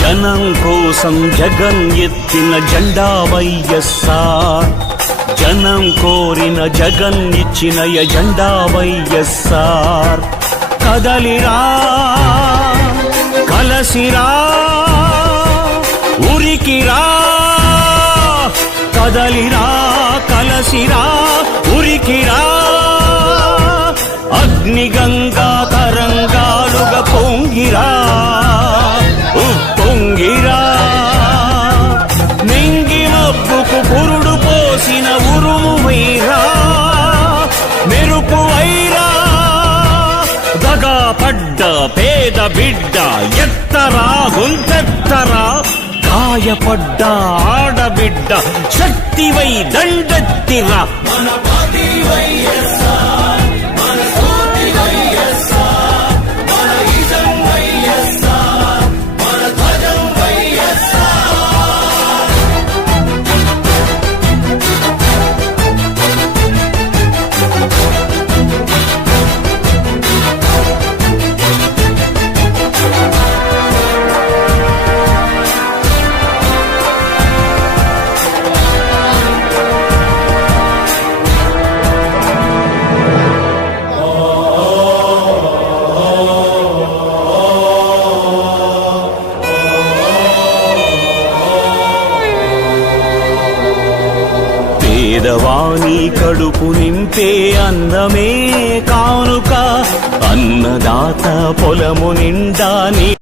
జనం కోసం జగన్ ఎత్తిన జెండా వైఎస్ఆర్, జనం కోరిన జగన్ ఇచ్చిన ఎజెండా వైఎస్ఆర్. కదలిరా కలసిరా ఉరికిరా, కదలిరా కలసిరా ఉరికిరా, అగ్నిగంగా తరంగాలుగా పొంగిరా ఉప్పొంగిరా, నింగి మబ్బుకు పురుడు పోసిన ఉరుము వైరా మెరుపు వైరా, దగా పడ్డ పేద బిడ్డ ఎత్తరా గుంతెత్తరా, గాయపడ్డ ఆడబిడ్డ శక్తివై దండెత్తిరా. మన పార్టీ వైఎస్ఆర్, మన స్ఫూర్తి వైఎస్ఆర్, మన ఇజం వైఎస్ఆర్, మన ధ్వజం వైఎస్ఆర్. పేదవాణి కడుపు నింపే అన్నమే కానుక, అన్నదాత పొలము నిండా